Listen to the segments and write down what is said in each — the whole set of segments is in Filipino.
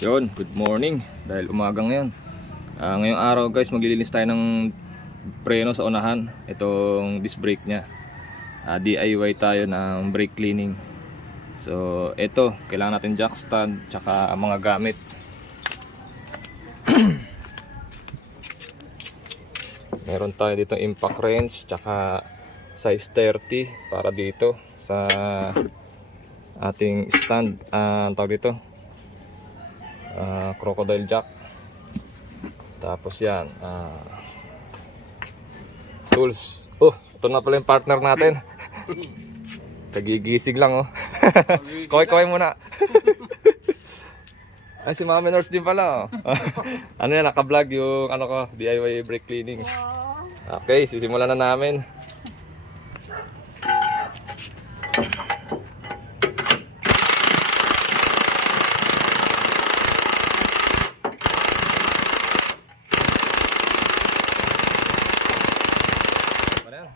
Yun, good morning. Dahil umaga ngayon. Ngayong araw guys, maglilinis tayo ng preno sa unahan. Itong disc brake nya. DIY tayo ng brake cleaning. So, ito, kailangan natin jack stand, tsaka mga gamit. Meron tayo dito impact wrench, tsaka size 30 para dito sa ating stand. Ang tawag dito, crocodile jack. Tapos yan, tools. Ito na pala yung partner natin. Kagigisig lang, oh. Kaway-kaway muna. Ay, si Mami Nurse din pala, oh. Ano yan, naka-vlog yung ano ko, DIY brake cleaning. Okay, sisimulan na namin.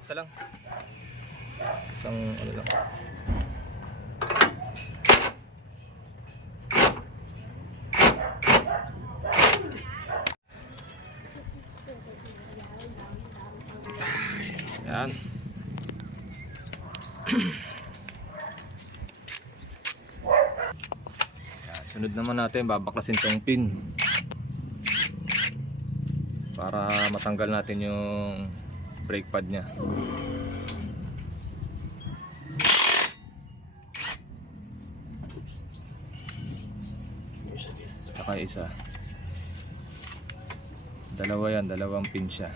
Isa lang. Isang ano lang. Yan. Sunod naman natin, babaklasin tong pin para matanggal natin yung brake pad nya. Saka isa. Dalawa yan, dalawang pin siya.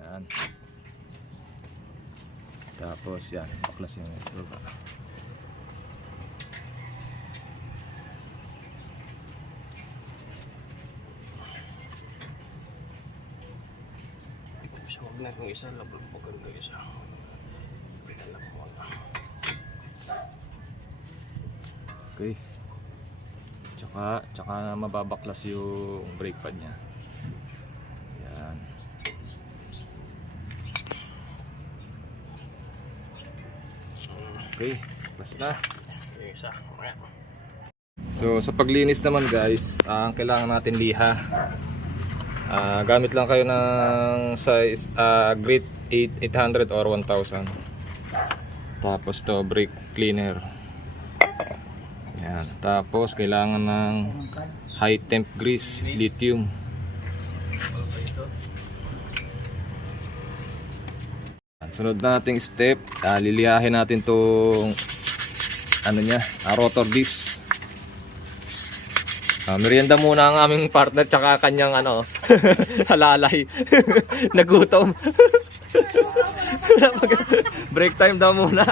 Yan. Tapos yan, baklasin yung suba. Huwag na kung isa, labulbugan ko isa. Pinalak mo na. Okay. Tsaka mababaklas yung brake pad nya. Yan. Okay, baklas na. Yung isa, mamaya. So sa paglinis naman guys, ang kailangan natin liha. Gamit lang kayo ng size grit 800 or 1000. Tapos to brake cleaner. Yan. Tapos kailangan ng high temp grease, lithium. Sunod na nating step, lilihahin natin tong ano nya, rotor disc. Merienda muna ang aming partner tsaka kanyang ano, halalay. Nagutom. Break time daw muna.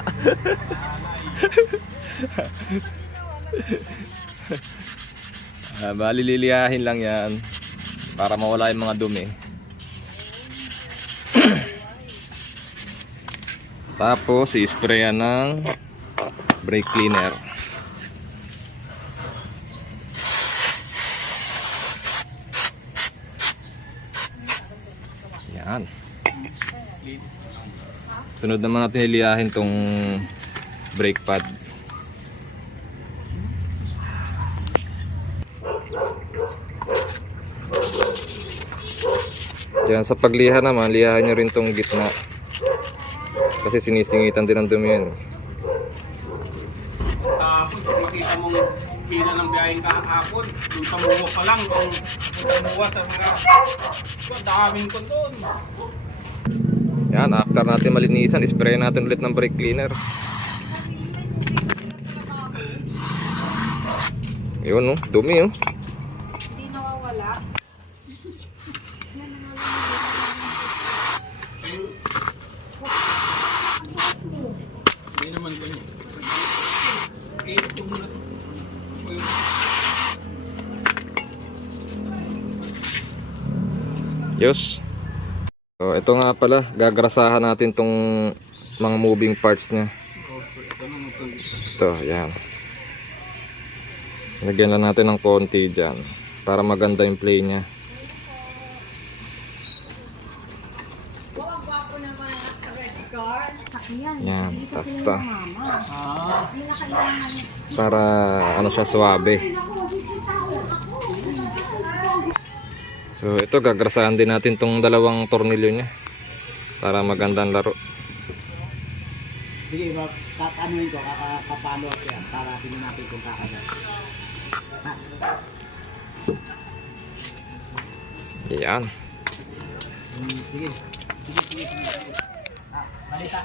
Bali liliyahin lang yan para mawala yung mga dumi. Tapos i-sprayan ng brake cleaner. Yan. Sunod naman natin iliyahin tong brake pad. Yan, sa pagliha naman, liyahan nyo rin tong gitna. Kasi sinisingitan din ang dumi yan. Tapos makita mong pila ng biyaheng kahapon, yung samuwa pa lang, yung samuwa sa mga daming ko doon. Yan, after natin malinisan, spray natin ulit ng brake cleaner. Yun, oh, dumi, oh. Hindi nawawala. Hindi naman ganyan. Ito muna. Yes. So, ito nga pala, gagrasahan natin tong mga moving parts niya. Ito, yan. Lagyan lang natin ng konti dyan para maganda yung play niya. Wow, gwapo naman. Red car. Sakyan. Yan, basta. Ah, Para ano siya, suwabe. So ito, gagrasahan din natin tong dalawang tornilyo niya para magandang laro. Sige, kakanuin ko, kakapalo ako yan para tingnan natin kung kakasal. Yan. Sige. Balita.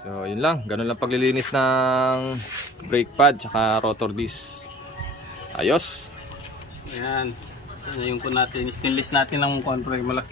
So yun lang, ganun lang paglilinis ng brake pad tsaka rotor disc. Ayos. ayan. So, yung po natin, stainless natin ng control malaki.